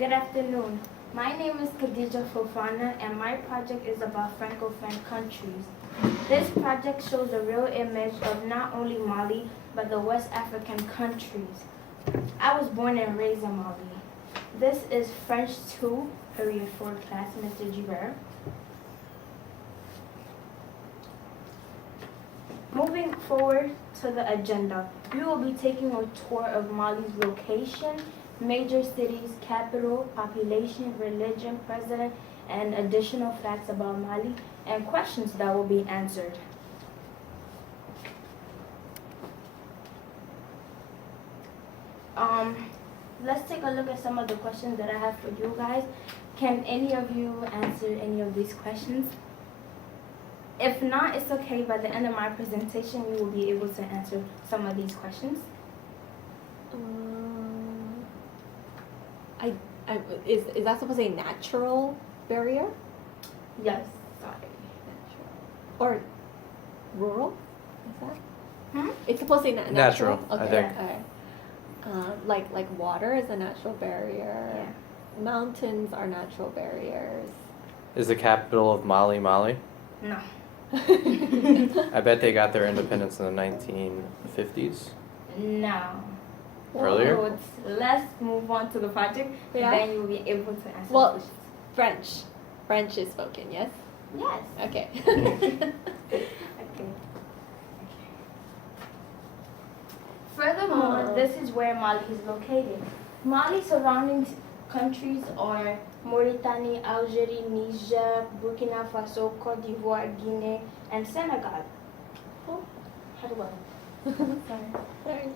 Good afternoon. My name is Kfofana and my project is about Francophone countries. This project shows a real image of not only Mali, but the West African countries. I was born and raised in Mali. This is French 2, period 4 class, Mr. Gibert. Moving forward to the agenda, we will be taking a tour of Mali's location, major cities, capital, population, religion, president, and additional facts about Mali, and questions that will be answered. Let's take a look at some of the questions that I have for you guys. Can any of you answer any of these questions? If not, it's okay. By the end of my presentation, we will be able to answer some of these questions. Is that supposed to say natural barrier? Yes. Sorry. Natural. Or rural? Is that? It's supposed to say natural. Natural, Okay. I think. Okay. Like water is a natural barrier. Yeah. Mountains are natural barriers. Is the capital of Mali Mali? No. I bet they got their independence in the 1950s. No. Earlier? So let's move on to the project, Yeah. then you'll be able to answer Well, the questions. French is spoken, yes? Yes. Okay. Okay. Furthermore, this is where Mali is located. Mali's surrounding countries are Mauritania, Algeria, Niger, Burkina Faso, Cote d'Ivoire, Guinea, and Senegal. Oh, how do I? Sorry.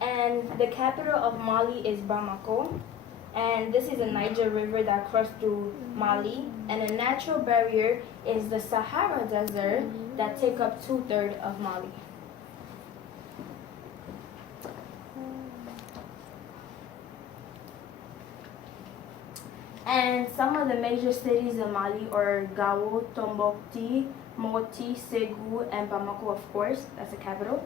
And the capital of Mali is Bamako. And this is a Niger river that crosses through Mali. And a natural barrier is the Sahara Desert that take up 2/3 of Mali. And some of the major cities in Mali are Gao, Tombouctou, Moti, Ségou, and Bamako, of course. That's the capital.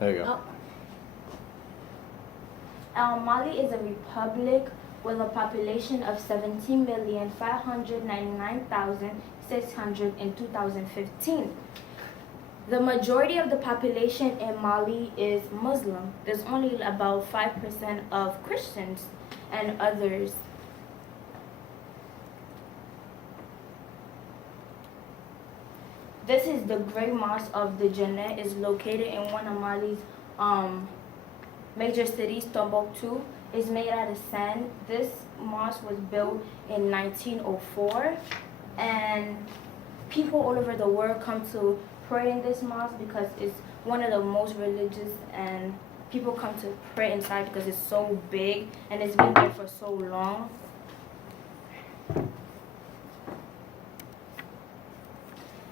There you go. Mali is a republic with a population of 17,599,600 in 2015. The majority of the population in Mali is Muslim. There's only about 5% of Christians and others. This is the Great Mosque of the Jannah. Is located in one of Mali's major cities, Tombouctou. Is made out of sand. This mosque was built in 1904, and people all over the world come to pray in this mosque because it's one of the most religious, and people come to pray inside because it's so big and it's been there for so long.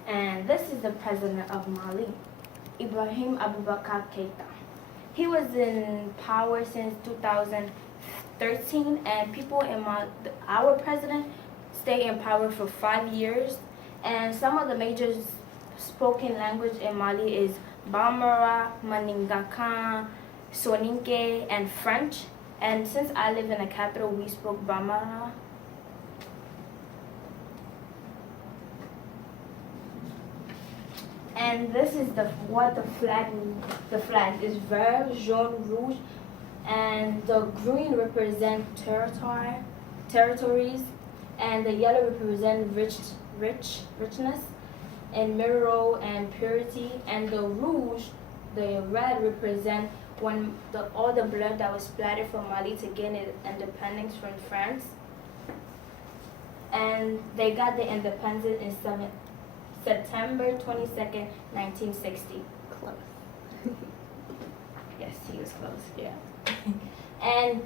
And this is the president of Mali, Ibrahim Abubakar Keita. He was in power since 2013, and people in our president stayed in power for 5 years. And some of the major spoken language in Mali is Bambara, Maningakan, Soninke, and French. And since I live in the capital, we spoke Bambara. And this is what the flag means. The flag is vert, jaune, rouge, and the green represent territories, and the yellow represent richness, and mineral and purity, and the rouge, the red represent when all the blood that was splattered from Mali to gain independence from France. And they got the independence in September 22nd, 1960. Close. Yes, he was close. Yeah. And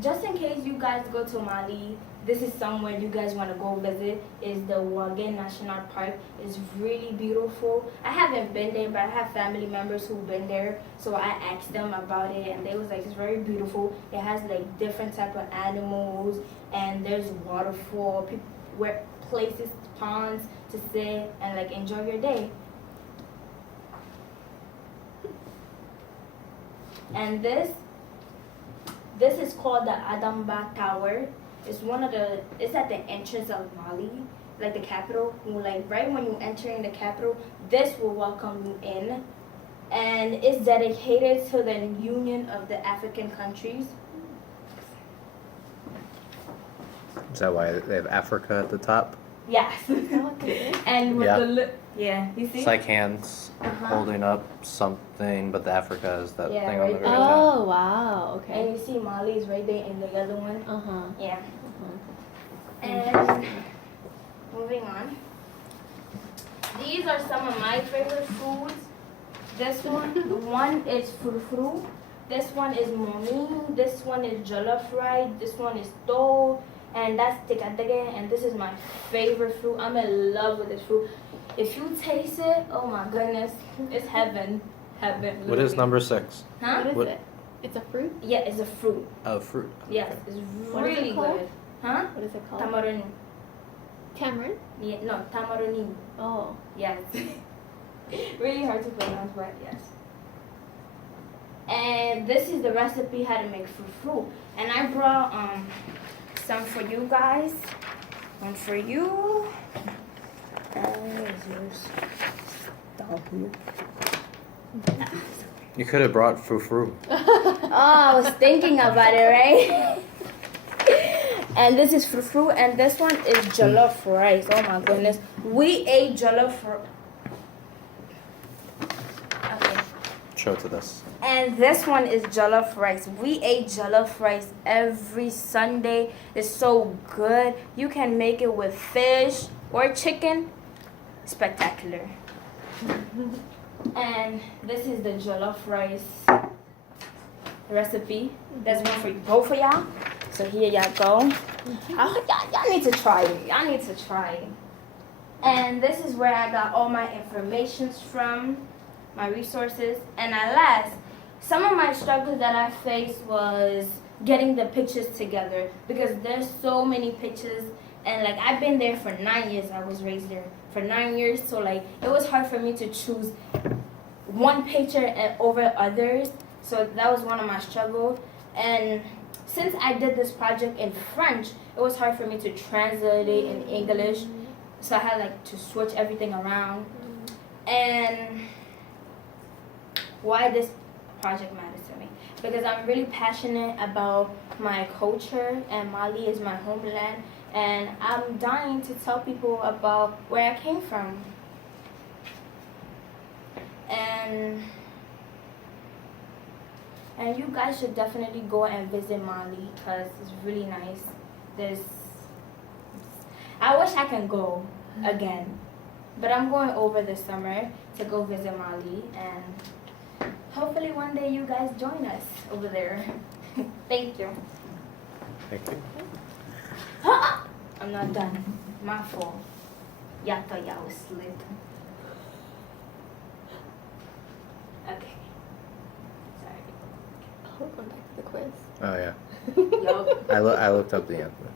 just in case you guys go to Mali, this is somewhere you guys want to go visit. Is the Wage National Park. It's really beautiful. I haven't been there, but I have family members who've been there, so I asked them about it, and they was like, it's very beautiful. It has like different type of animals, and there's waterfall, where places, ponds to sit and like enjoy your day. And this is called the Adamba Tower. It's at the entrance of Mali, like the capital. Like right when you enter in the capital, this will welcome you in. And it's dedicated to the Union of the African Countries. Is that why they have Africa at the top? Yes. And with you see? It's like hands holding up something, but the Africa is that Yeah, thing right on the very top. Oh, wow. Okay. And you see Mali is right there in the yellow one. Uh-huh. Yeah. Uh-huh. And moving on. These are some of my favorite foods. This one is furfuru. This one is momi. This one is jollof rice. This one is to. And that's tikadege. And this is my favorite fruit. I'm in love with this fruit. If you taste it, oh my goodness, it's heaven. Heaven. What is literally. number 6? Huh? What What- is it? It's a fruit? Yeah, it's a fruit. Oh, fruit. Yes, it's What is it really called? good. Huh? What is it called? Tamaroni. Tamarind? Yeah, no, tamaroni. Oh. Yes. Really hard to pronounce, but yes. And this is the recipe how to make fufu. And I brought some for you guys. One for you. Is yours. You could have brought fufru. Oh, I was thinking about it, right? And this is fufu, and this one is jollof rice. Oh my goodness. We ate jollof rice. Okay. Show to this. And this one is jollof rice. We ate jollof rice every Sunday. It's so good. You can make it with fish or chicken. Spectacular. And this is the jollof rice recipe. There's one for both of y'all. So here y'all go. Y'all need to try it. Y'all need to try it. And this is where I got all my informations from, my resources. And at last, some of my struggles that I faced was getting the pictures together because there's so many pictures. And like I've been there for 9 years. I was raised there for 9 years. So like it was hard for me to choose one picture over others. So that was one of my struggles. And since I did this project in French, it was hard for me to translate it in English. So I had like to switch everything around. And why this project matters to me? Because I'm really passionate about my culture, and Mali is my homeland. And I'm dying to tell people about where I came from. And you guys should definitely go and visit Mali because it's really nice. I wish I can go again, but I'm going over this summer to go visit Mali, and hopefully one day you guys join us over there. Thank you. Thank you. I'm not done. My fault. Y'all thought y'all was slick. Okay. Sorry. We're going back to the quiz. Oh, yeah. Yup. I looked up the answer.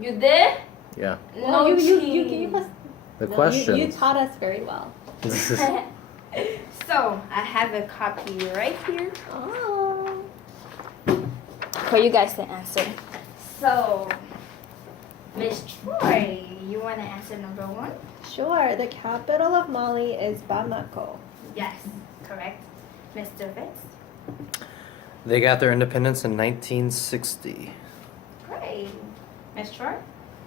You did? Yeah. No, you cheating. gave us. The no, questions. You taught us very well. So, I have a copy right here Oh. for you guys to answer. So, Miss Troy, you want to answer number 1? Sure. The capital of Mali is Bamako. Yes, correct. Mr. Fitz? They got their independence in 1960. Great. Miss Troy?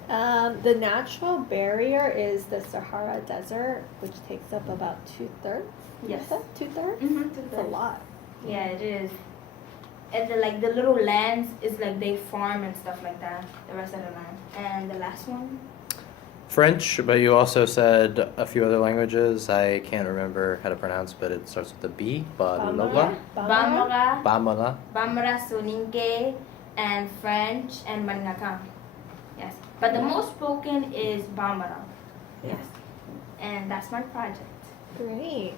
The natural barrier is the Sahara Desert, which takes up about 2/3. Yes. 2/3? Mm-hmm. That's a lot. Yeah, it is. And the little lands is like they farm and stuff like that. The rest of the land. And the last one? French, but you also said a few other languages. I can't remember how to pronounce, but it starts with a B. Balala. Bamara. Bamala. Bamara Soninke. and French and Maninakam. Yes. But the most spoken is Bambara. Yes. And that's my project. Great.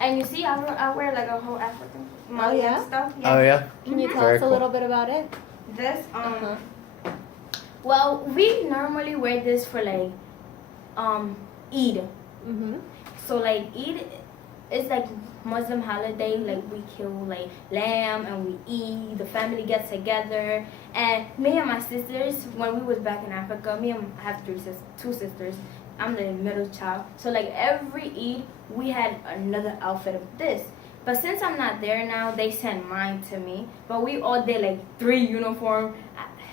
And you see, I wear like a whole African Malian yeah? stuff. Oh yeah. Can you tell Very us cool. a little bit about it? This Uh-huh. Well, we normally wear this for like Eid. Mm-hmm. So like Eid is like Muslim holiday. Like we kill like lamb and we eat. The family gets together. And me and my sisters, when we was back in Africa, I have two sisters. I'm the middle child. So like every Eid, we had another outfit of this. But since I'm not there now, they sent mine to me. But we all did like 3 uniform.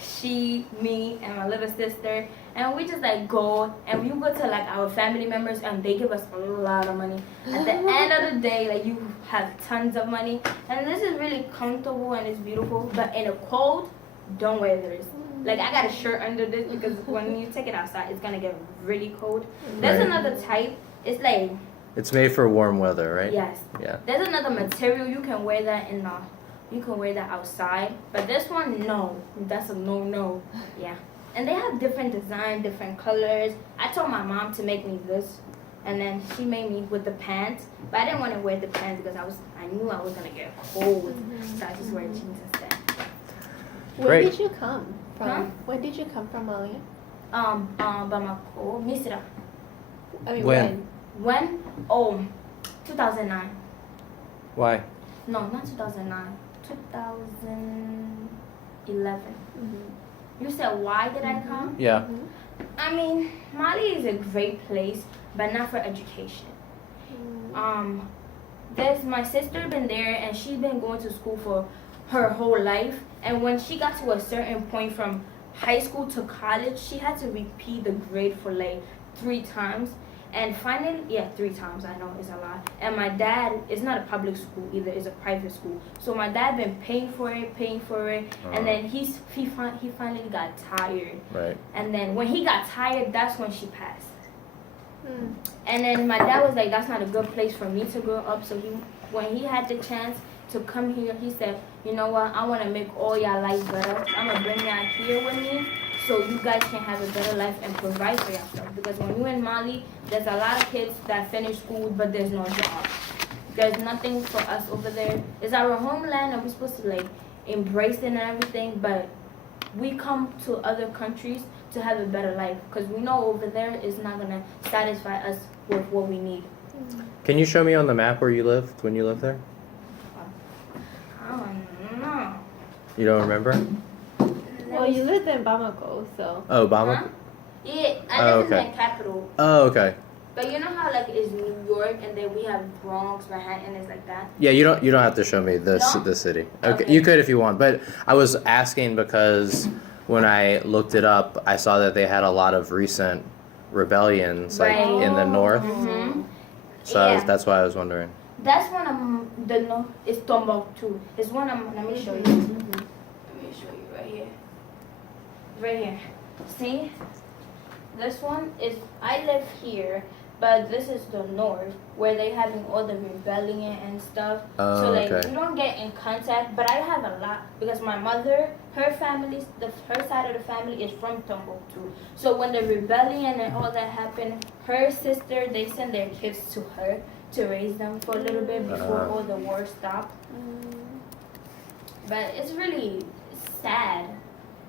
She, me, and my little sister. And we just like go and we go to like our family members and they give us a lot of money. At the end of the day, like you have tons of money. And this is really comfortable and it's beautiful. But in the cold, don't wear this. Like I got a shirt under this because when you take it outside, it's gonna get really cold. There's Right. another type. It's like It's made for warm weather, right? yes. Yeah. There's another material you can wear that in the. You can wear that outside, but this one, no. That's a no. Yeah. And they have different design, different colors. I told my mom to make me this, and then she made me with the pants. But I didn't want to wear the pants because I knew I was gonna get cold, so I just wear jeans instead. When Great. did you come from? Huh? When did you come from Mali? Bamako, Misra. I mean, When? When? Oh, 2009. Why? No, not 2009. 2011. Mm-hmm. You said why did I come? Yeah. I mean, Mali is a great place, but not for education. There's my sister been there and she's been going to school for her whole life. And when she got to a certain point from high school to college, she had to repeat the grade for like 3 times. And finally, 3 times, I know it's a lot. And my dad, it's not a public school either, it's a private school. So my dad been paying for it. And then he finally got tired. Right. And then when he got tired, that's when she passed. And then my dad was like, that's not a good place for me to grow up. So when he had the chance to come here, he said, you know what, I want to make all y'all life better. I'm going to bring y'all here with me so you guys can have a better life and provide for yourself. Because when you're in Mali, there's a lot of kids that finish school, but there's no job. There's nothing for us over there. It's our homeland and we're supposed to like embrace it and everything, but we come to other countries to have a better life because we know over there is not going to satisfy us with what we need. Can you show me on the map where you lived when you lived there? I don't know. You don't remember? Well, you lived in Bamako, so. Oh, Bama. Huh? Yeah, I Oh, live in okay. the capital. Oh, okay. But you know how like it's New York and then we have Bronx, Manhattan, it's like that. Yeah, you don't have to show me this No? the city. Okay, Okay. you could if you want, but I was asking because when I looked it up, I saw that they had a lot of recent rebellions like Right. in the north. Mm-hmm. So Yeah. that's why I was wondering. That's one of the north is Tombouctou. It's one of let me show you. Let me show you right here. Right here. See? This one is I live here, but this is the north where they having all the rebellion and stuff. Oh, So like okay. we don't get in contact, but I have a lot because my mother, her family, her side of the family is from Tombouctou. So when the rebellion and all that happened, her sister they send their kids to her to raise them for a little bit before all the war stopped. But it's really sad.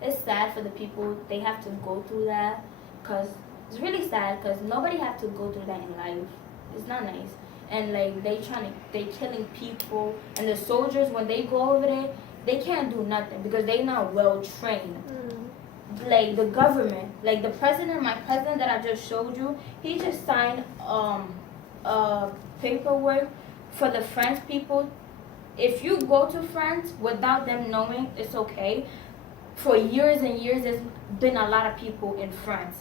It's sad for the people. They have to go through that. Cause it's really sad. Cause nobody have to go through that in life. It's not nice. And like they killing people. And the soldiers when they go over there, they can't do nothing because they not well trained. Like the government, like my president that I just showed you, he just signed paperwork for the French people. If you go to France without them knowing, it's okay. For years and years, there's been a lot of people in France,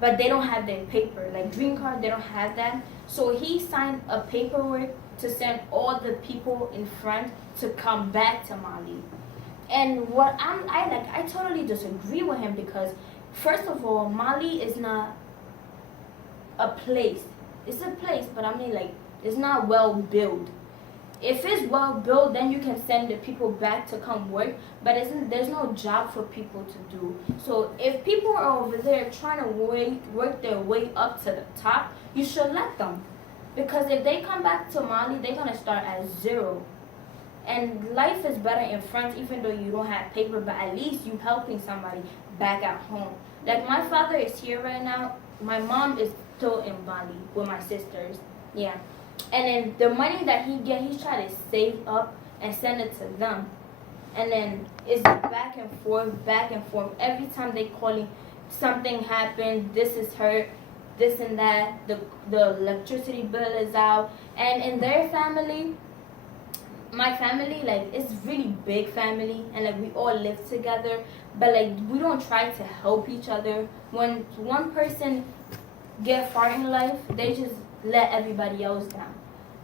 but they don't have their paper, like green card. They don't have that. So he signed a paperwork to send all the people in France to come back to Mali. And I totally disagree with him because, first of all, Mali is not a place. It's a place, but I mean like it's not well built. if it's well built, then you can send the people back to come work. But there's no job for people to do. So if people are over there trying to work their way up to the top, you should let them. Because if they come back to Mali, they're gonna start at zero. And life is better in France, even though you don't have paper. But at least you helping somebody back at home. Like my father is here right now. My mom is still in Mali with my sisters. Yeah. And then the money that he get, he's trying to save up and send it to them. And then it's back and forth, back and forth. Every time they calling, something happened, this is hurt, this and that, the electricity bill is out. And in their family, my family, like, it's really big family, and like we all live together, but like we don't try to help each other. When one person get far in life, they just let everybody else down.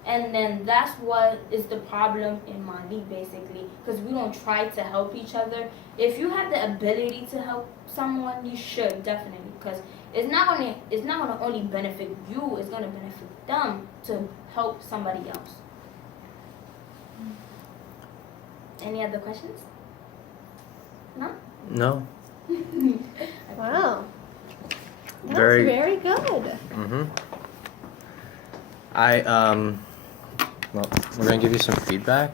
And then that's what is the problem in Mali, basically, because we don't try to help each other. If you have the ability to help someone, you should definitely, because it's not gonna only benefit you, it's gonna benefit them to help somebody else. Any other questions? No? No. Wow. That's Very- very good. Mm-hmm. Well, we're gonna give you some feedback.